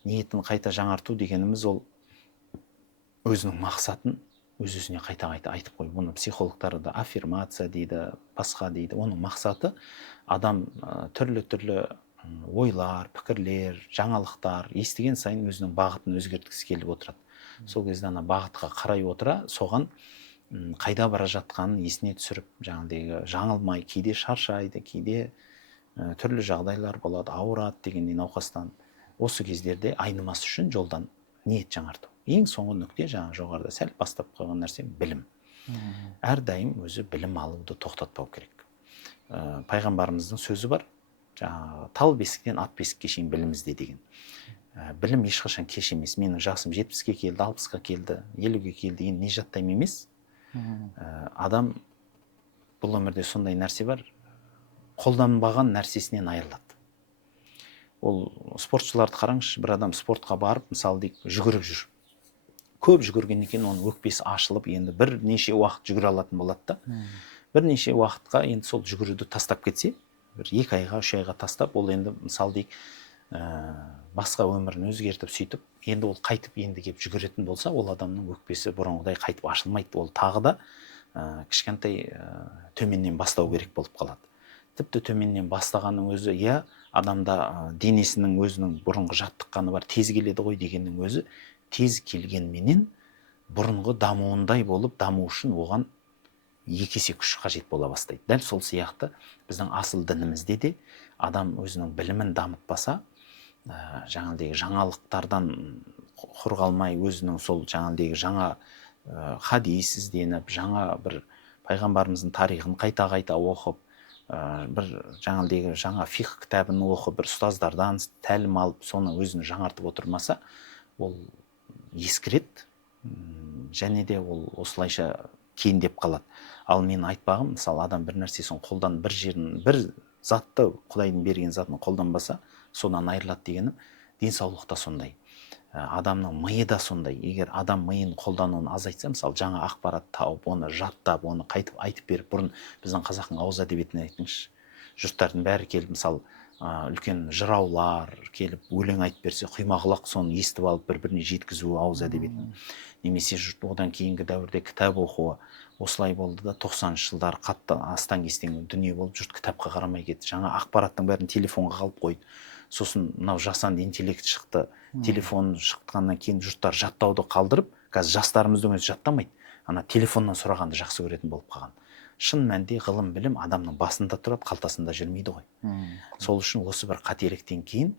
Ниетін қайта жаңарту дегеніміз ол өзінің мақсатын өз-өзіне қайта-қайта айтып қой. Бұны психологтар да аффирмация дейді, басқа дейді. Оның мақсаты адам түрлі-түрлі ойлар, пікірлер, жаңалықтар естіген сайын өзінің бағытын өзгерткісі келіп отырады. Сол кезде ана бағытқа қарай отыра, соған қайда бара жатқанын есіне түсіріп, жаңағыдай жаңылмай, кейде шаршайды, кейде түрлі жағдайлар болады, ауырады дегендей науқастан. Осы кездерде айнымас үшін жолдан ниет жаңарту. Ең соңғы нүкте жаңа жоғарыда сәл бастап қойған нәрсе білім. Әрдайым өзі білім алуды тоқтатпау керек. Пайғамбарымыздың сөзі бар, жаңағы тал бесіктен ат бесікке шейін білім ізде деген. Білім ешқашан кеш емес. Менің жасым 70-ке келді, 60-қа келді, 50-ге келді, енді не жаттаймын емес. Адам бұл өмірде сондай нәрсе бар, қолданбаған нәрсесінен айырылады. Ол спортшыларды қараңызшы, бір адам спортқа барып, мысалы дейік, жүгіріп жүр. Көп жүгіргеннен кейін оның өкпесі ашылып, енді бірнеше уақыт жүгіре алатын болады да. Бірнеше уақытқа енді сол жүгіруді тастап кетсе, бір 2 айға, 3 айға тастап, ол енді мысалы дейік, басқа өмірін өзгертіп сөйтіп, енді ол қайтып енді келіп жүгіретін болса, ол адамның өкпесі бұрынғыдай қайтып ашылмайды. Ол тағы да кішкентай төменнен бастау керек болып қалады. Тіпті төменнен бастағанның өзі, адамда денесінің өзінің бұрынғы жаттыққаны бар, тез келеді ғой дегеннің өзі, тез келгенменен бұрынғы дамуындай болып, даму үшін оған 2 есе күш қажет бола бастайды. Дәл сол сияқты біздің асыл дінімізде де адам өзінің білімін дамытпаса, жаңағыдай жаңалықтардан құр қалмай, өзінің сол жаңағыдай жаңа хадис ізденіп, жаңа бір пайғамбарымыздың тарихын қайта-қайта оқып, бір жаңағыдай жаңа фиқх кітабын оқып, бір ұстаздардан тәлім алып, соны өзін жаңартып отырмаса, ол ескіреді, және де ол осылайша кейіндеп қалады. Ал мен айтпағым, мысалы адам бір нәрсесін қолдан бір жерін, бір затты, Құдайдың берген затын қолданбаса, содан айырылады дегенім, денсаулықта сондай. Адамның миы да сондай. Егер адам миын қолдануын азайтса, мысалы жаңа ақпарат тауып, оны жаттап, оны қайтып айтып беріп, бұрын біздің қазақтың ауыз әдебиетіне айтыңызшы, жұрттардың бәрі келіп, мысалы үлкен жыраулар келіп өлең айтып берсе, құймағұлақ соны естіп алып бір-біріне жеткізу ауыз әдебиетін. Немесе жұрт одан кейінгі дәуірде кітап оқуы осылай болды да 90-шы жылдар қатты астан-кестен дүние болып, жұрт кітапқа қарамай кетті. Жаңа ақпараттың бәрін телефонға қалып қойды. Сосын мынау жасанды интеллект шықты. Телефон шыққаннан кейін жұрттар жаттауды қалдырып, қазір жастарымыздың өзі жаттамайды. Ана телефоннан сұрағанды жақсы көретін болып қалған. Шын мәнінде ғылым білім адамның басында тұрады, қалтасында жүрмейді ғой. Сол үшін осы бір қателіктен кейін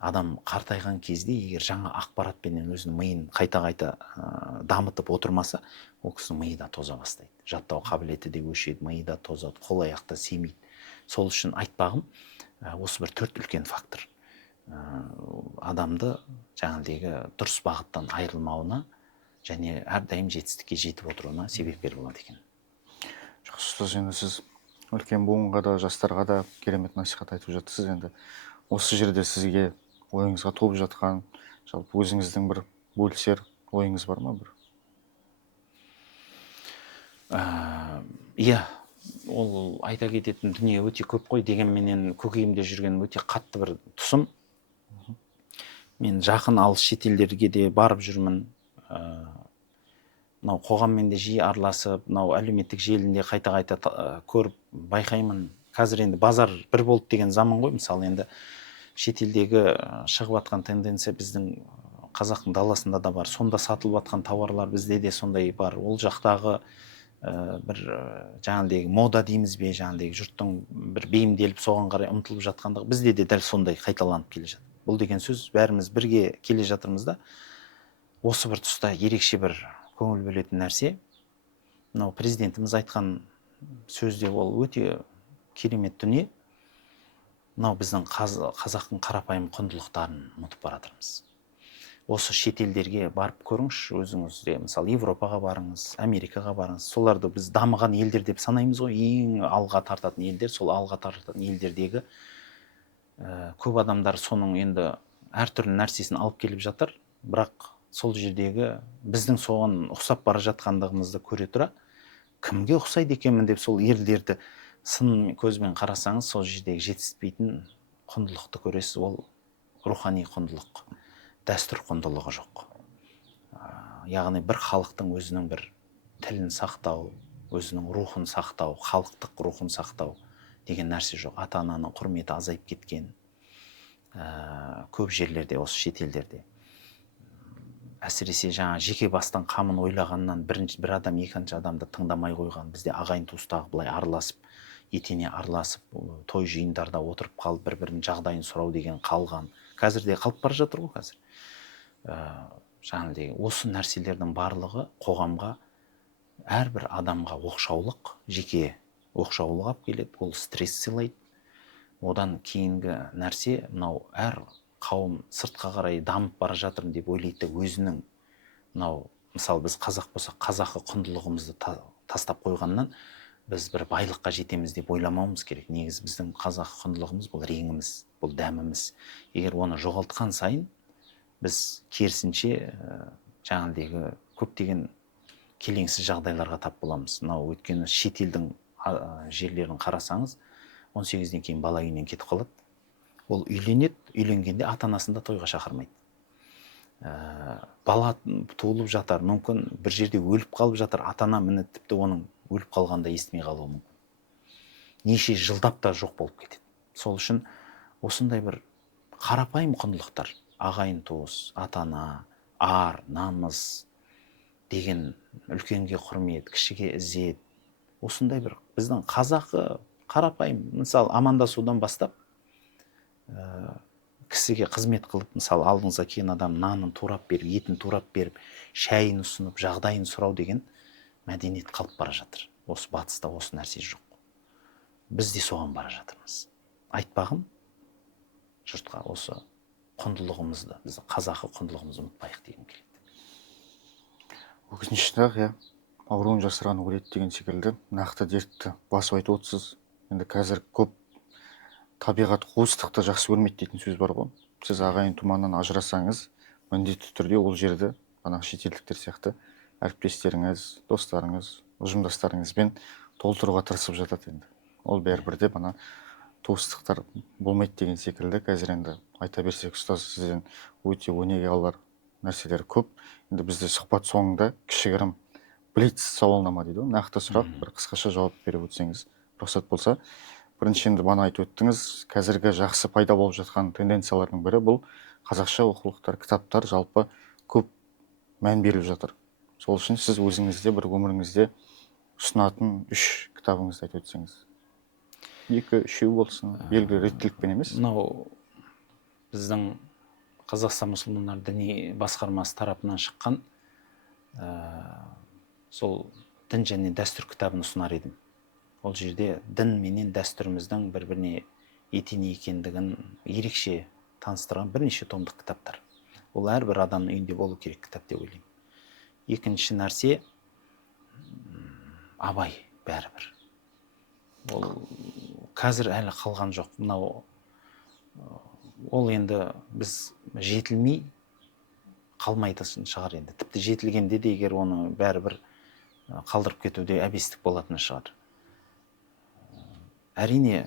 адам қартайған кезде, егер жаңа ақпаратпенен өзінің миын қайта-қайта дамытып отырмаса, ол кісінің миы да тоза бастайды. Жаттау қабілеті де өшеді, миы да тозады, қол аяқта семейді. Сол үшін айтпағым, осы бір 4 үлкен фактор адамды жаңағыдегі дұрыс бағыттан айырылмауына және әрдайым жетістікке жетіп отыруына себепкер болады екен. Жақсы ұстаз, енді сіз үлкен буынға да, жастарға да керемет насихат айтып жатырсыз. Енді осы жерде сізге ойыңызға толып жатқан, жалпы өзіңіздің бір бөлісер ойыңыз бар ма бір? Иә, ол айта кететін дүние өте көп қой, дегенменен көкейімде жүрген өте қатты бір тұсым. Мен жақын алыс шетелдерге де барып жүрмін. Мынау қоғаммен де жиі араласып, мынау әлеуметтік желінде қайта-қайта көріп байқаймын. Қазір енді базар бір болды деген заман ғой. Мысалы енді шетелдегі шығып жатқан тенденция біздің қазақтың даласында да бар. Сонда сатылып жатқан тауарлар бізде де сондай бар. Ол жақтағы бір жаңағыдай мода дейміз бе, жаңағыдай жұрттың бір бейімделіп соған қарай ұмтылып жатқандығы бізде де дәл сондай қайталанып келе жатыр. Бұл деген сөз бәріміз бірге келе жатырмыз да. Осы бір тұста ерекше бір көңіл бөлетін нәрсе, мынау президентіміз айтқан сөзде ол өте керемет дүние. Мынау біздің қазақтың қарапайым құндылықтарын ұмытып баратырмыз. Осы шетелдерге барып көріңізші өзіңіз де, мысалы Европаға барыңыз, Америкаға барыңыз. Соларды біз дамыған елдер деп санаймыз ғой, ең алға тартатын елдер. Сол алға тартатын елдердегі көп адамдар соның енді әртүрлі нәрсесін алып келіп жатыр, бірақ сол жердегі біздің соған ұқсап бара жатқандығымызды көре тұра, кімге ұқсайды екенмін деп сол елдерді сын көзбен қарасаңыз, сол жердегі жетіспейтін құндылықты көресіз. Ол рухани құндылық, дәстүр құндылығы жоқ. Яғни бір халықтың өзінің бір тілін сақтау, өзінің рухын сақтау, халықтық рухын сақтау деген нәрсе жоқ. Ата ананың құрметі азайып кеткен көп жерлерде, осы шетелдерде. Әсіресе жаңа жеке бастан қамын ойлағаннан бір адам екінші адамды тыңдамай қойған. Бізде ағайын туыстағы былай араласып, етене араласып, той жиындарда отырып қалып, бір-бірінің жағдайын сұрау деген қалған. Қазір де қалып бара жатыр ғой қазір. Жаңағыдай осы нәрселердің барлығы қоғамға, әрбір адамға оқшаулық, жеке оқшаулық алып келеді, ол стресс сыйлайды. Одан кейінгі нәрсе, мынау әр қауым сыртқа қарай дамып бара жатырмын деп ойлайды, өзінің мынау, мысалы біз қазақ болсақ, қазақы құндылығымызды тастап қойғаннан біз бір байлыққа жетеміз деп ойламауымыз керек. Негізі біздің қазақы құндылығымыз бұл реңіміз, бұл дәміміз. Егер оны жоғалтқан сайын біз керісінше жаңағыдегі көптеген келеңсіз жағдайларға тап боламыз. Мынау өйткені шетелдің жерлерін қарасаңыз, 18-ден кейін бала үйінен кетіп қалады. Ол үйленеді, үйленгенде ата-анасын да тойға шақырмайды. Бала туылып жатар, мүмкін бір жерде өліп қалып жатыр, ата-ана міне тіпті оның өліп қалғанда естімей қалуы мүмкін. Неше жылдап та жоқ болып кетеді. Сол үшін осындай бір қарапайым құндылықтар, ағайын туыс, ата-ана, ар, намыс деген, үлкенге құрмет, кішіге ізет, осындай бір біздің қазақы қарапайым, мысалы амандасудан бастап, кісіге қызмет қылып, мысалы алдыңызға келген адам нанын турап беріп, етін турап беріп, шайын ұсынып, жағдайын сұрау деген мәдениет қалып бара жатыр. Осы батыста осы нәрсе жоқ. Біз де соған бара жатырмыз. Айтпағым жұртқа осы құндылығымызды, біздің қазақы құндылығымызды ұмытпайық дегім келеді. Өкінішті-ақ, иә, ауруын жасырған өледі деген секілді нақты дертті басып айтып отырсыз. Енді қазір көп табиғат қуыстықты жақсы көрмейді дейтін сөз бар ғой. Сіз ағайын тумаңнан ажырасаңыз, міндетті түрде ол жерді ана шетелдіктер сияқты әріптестеріңіз, достарыңыз, ұжымдастарыңызбен толтыруға тырысып жатады енді. Ол бәрібір де ана туыстықтар болмайды деген секілді. Қазір енді айта берсек, ұстаз сізден өте өнеге алар нәрселер көп. Енді бізде сұхбат соңында кішігірім блиц сауалнама дейді ғой, нақты сұрақ, бір қысқаша жауап беріп өтсеңіз рұқсат болса. Бірінші, енді бана айтып өттіңіз, қазіргі жақсы пайда болып жатқан тенденциялардың бірі бұл қазақша оқулықтар, кітаптар жалпы көп мән беріліп жатыр. Сол үшін сіз өзіңізде бір өміріңізде ұсынатын 3 кітабыңызды айтып өтсеңіз. 2-3 болсын, белгілі реттілікпен емес. Мынау біздің Қазақстан мұсылмандар діни басқармасы тарапынан шыққан сол дін және дәстүр кітабын ұсынар едім. Ол жерде дін менен дәстүріміздің бір-біріне етене екендігін ерекше таныстырған бірнеше томдық кітаптар. Ол әрбір адамның үйінде болу керек кітап деп ойлаймын. Екінші нәрсе, абай бәрібір. Ол қазір әлі қалған жоқ. Мынау ол енді біз жетілмей қалмайды шығар енді. Тіпті жетілгенде де егер оны бәрібір қалдырып кетуде әбестік болатын шығар. Әрине,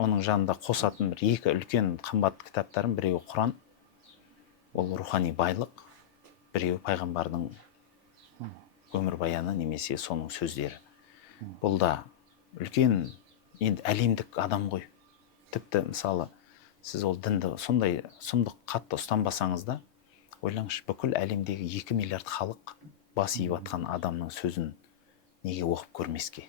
оның жанында қосатын бір 2 үлкен қымбат кітаптарым, біреуі Құран, ол рухани байлық, біреуі пайғамбардың өмірбаяны немесе соның сөздері. Бұл да үлкен, енді әлемдік адам ғой. Тіпті мысалы, сіз ол дінді сондай сұмдық қатты ұстанбасаңыз да, ойлаңызшы, бүкіл әлемдегі 2 миллиард халық бас иіп атқан адамның сөзін неге оқып көрмеске?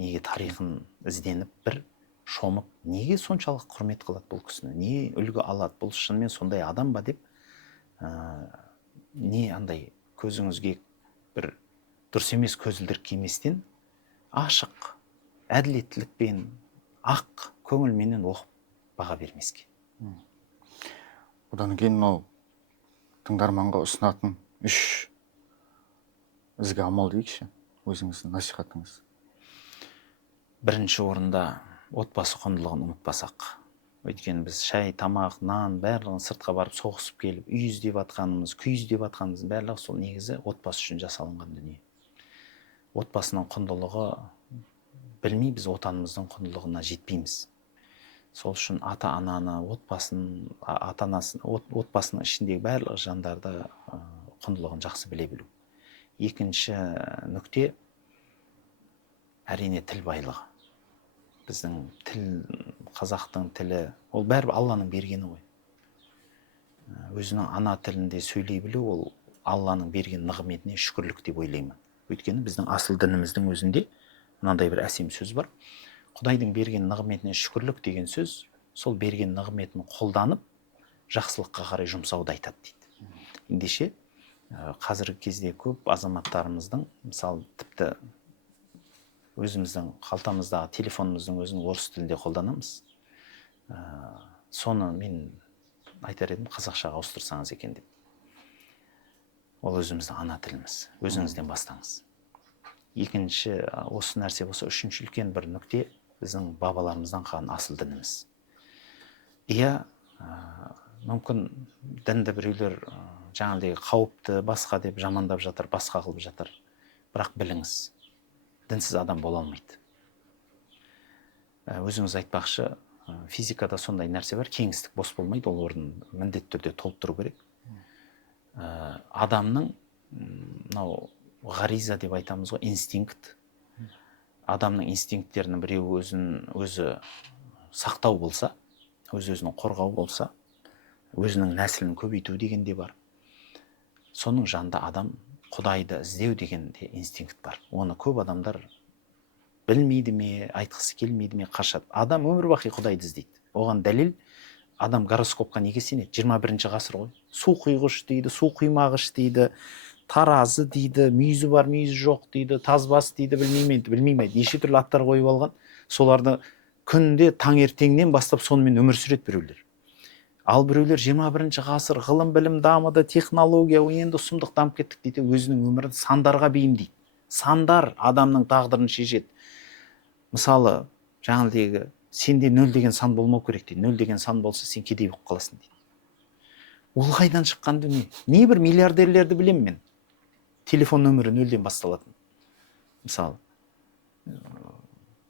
Неге тарихын ізденіп бір шомып, неге соншалық құрмет қылады бұл кісіні? Не үлгі алады? Бұл шынымен сондай адам ба деп, не андай көзіңізге бір дұрыс емес көзілдірік киместен ашық, әділеттілікпен, ақ көңілменен оқып баға бермеске. Одан кейін мынау тыңдарманға ұсынатын 3 ізгі амал дейікші, өзіңіздің насихатыңыз. Бірінші орында отбасы құндылығын ұмытпасақ. Өйткені біз шай, тамақ, нан барлығын сыртқа барып соғысып келіп, үй іздеп атқанымыз, күй іздеп атқанымыз барлығы сол негізі отбасы үшін жасалынған дүние. Отбасының құндылығы білмей біз отанымыздың құндылығына жетпейміз. Сол үшін ата-ананы, отбасының ішіндегі барлық жандарды құндылығын жақсы біле білу. Екінші нүкте әрине тіл байлығы. Біздің тіл, қазақтың тілі, ол бәрібір Алланың бергені ғой. Өзінің ана тілінде сөйлей білу, ол Алланың берген нығметіне шүкірлік деп ойлаймын. Өйткені біздің асыл дініміздің өзінде мынандай бір әсем сөз бар. Құдайдың берген нығметіне шүкірлік деген сөз, сол берген нығметін қолданып, жақсылыққа қарай жұмсауды айтады дейді. Ендеше қазіргі кезде көп азаматтарымыздың, мысалы тіпті өзіміздің қалтамыздағы телефонымыздың өзін орыс тілінде қолданамыз. Соны мен айтар едім, қазақшаға ауыстырсаңыз екен деп. Ол өзіміздің ана тіліміз. Өзіңізден бастаңыз. Екінші, осы нәрсе болса, үшінші үлкен бір нүкте біздің бабаларымыздан қалған асыл дініміз. Иә, мүмкін дінді біреулер жаңағыдай қауіпті басқа деп жамандап жатыр, басқа қылып жатыр. Бірақ біліңіз, дінсіз адам бола алмайды. Өзіңіз айтпақшы, физикада сондай нәрсе бар, кеңістік бос болмайды, ол орнын міндетті түрде толтыру керек. Адамның, мынау ғариза деп айтамыз ғой, инстинкт. Адамның инстинкттерінің біреуі өзі сақтау болса, өзін қорғау болса, өзінің нәсілін көбейту деген де бар. Соның жанында адам Құдайды іздеу деген де инстинкт бар. Оны көп адамдар білмейді ме, айтқысы келмейді ме, қашады. Адам өмір бақи Құдайды іздейді. Оған дәлел, адам гороскопқа неге сенеді? 21-ші ғасыр ғой. Су құйғыш дейді, су құймағыш дейді, таразы дейді, мүйізі бар, мүйізі жоқ дейді, тазбас дейді, білмеймейді. Неше түрлі аттар қойып алған. Соларды күнде таңертеңнен бастап сонымен өмір сүреді біреулер. Ал біреулер 21-ші ғасыр, ғылым білім дамыды, технология, енді сұмдық дамып кеттік дейді, өзінің өмірін сандарға бейімдейді. Сандар адамның тағдырын шешеді. Мысалы, жаңағыдегі сенде 0 деген сан болмау керек дейді. 0 деген сан болса, сен кедей болып қаласың дейді. Ол қайдан шыққан дүние? Небір миллиардерлерді білемін мен. Телефон нөмірі 0-ден басталатын. Мысалы,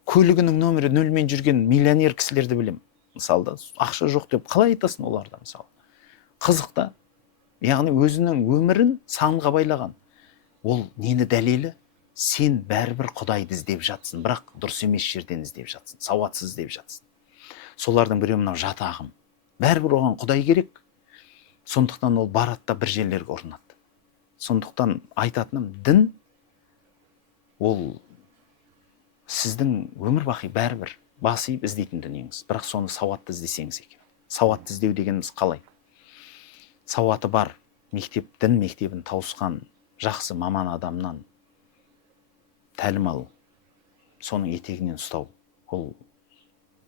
көлігінің нөмірі 0-мен жүрген миллионер кісілерді білемін. Мысалы, ақша жоқ деп қалай айтасың оларда, мысалы. Қызық та, яғни өзінің өмірін санға байлаған. Ол нені дәлелі? Сен бәрібір Құдайды іздеп жатсың, бірақ дұрыс емес жерден іздеп жатсың, сауатсыз іздеп жатсың. Солардың біреуі мынау жат ағым. Бәрібір оған Құдай керек. Сондықтан ол барады да бір жерлерге ұрынады. Сондықтан айтатыным, дін ол сіздің өмір бақи бәрібір басып іздейтін дүниеңіз. Бірақ соны сауатты іздесеңіз екен. Сауатты іздеу дегеніміз қалай? Сауаты бар, дін мектебін тауысқан жақсы маман адамнан тәлім алу, соның етегінен ұстау, ол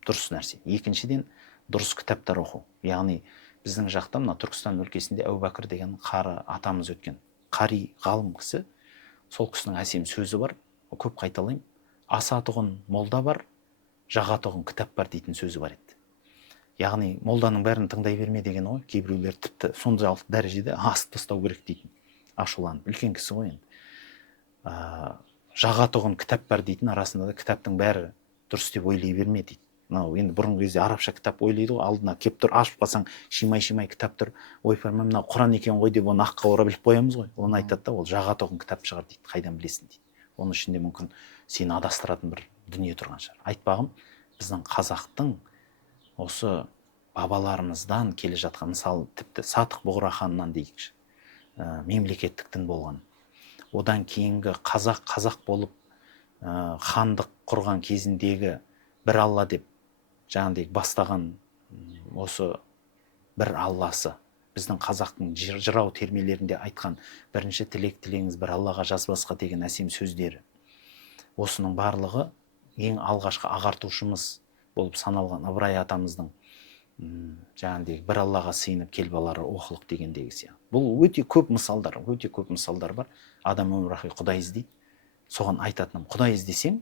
дұрыс нәрсе. Екіншіден, дұрыс кітаптар оқу. Яғни біздің жақта, мына Түркістан өлкесінде Әбубәкір деген қары атамыз өткен. Қари ғалым кісі, сол кісінің әсем сөзі бар, көп қайталаймын. Асатұғын молда бар, жағатұғын кітап бар дейтін сөзі бар еді. Яғни молданың бәрін тыңдай берме деген ғой. Кейбіреулер тіпті соншалықты дәрежеде асып тастау керек дейтін. Ашуланып, үлкен кісі ғой енді. Жағатұғын кітап бар дейтін, арасында да кітаптың бәрі дұрыс деп ойлай берме дейді. Мынау енді бұрынғы кезде арабша кітап ойлайды ғой, алдына кеп тұр, ашып қалсаң шимай кітап тұр. Ойпырмай, мынау Құран екен ғой деп оны аққа орап біліп қоямыз ғой. Оны айтады да, ол жағатұғын кітап шығар дейді. Қайдан білесің дейді. Оның ішінде мүмкін сені адастыратын бір дүние тұрған шығар. Айтпағым, біздің қазақтың осы бабаларымыздан келе жатқан, мысалы тіпті Сатық Бұғра ханнан дейікші, мемлекеттік дін болған. Одан кейінгі қазақ болып хандық құрған кезіндегі бір Алла деп жаңағыдай бастаған осы бір Алласы, біздің қазақтың жырау термелерінде айтқан бірінші тілек тілеңіз бір Аллаға жазбасқа деген әсем сөздері. Осының барлығы ең алғашқы ағартушымыз болып саналған Ыбырай атамыздың жаңағыдай бір Аллаға сыйынып кел балалары оқылық дегендегі сияқты. Бұл өте көп мысалдар бар. Адам өмір бақи Құдай іздейді. Соған айтатыным, Құдай іздесең,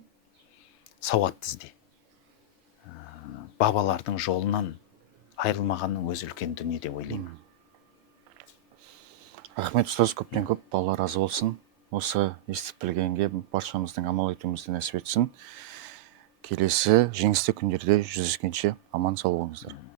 сауатты ізде. Бабалардың жолынан айырылмағанның өзі үлкен дүние деп ойлаймын. Рахмет ұстаз, көптен көп, Алла разы болсын. Осы естіп білгенге баршамыздың амал етуімізді нәсіп етсін. Келесі жеңісті күндерде жүздескенше аман сау болыңыздар.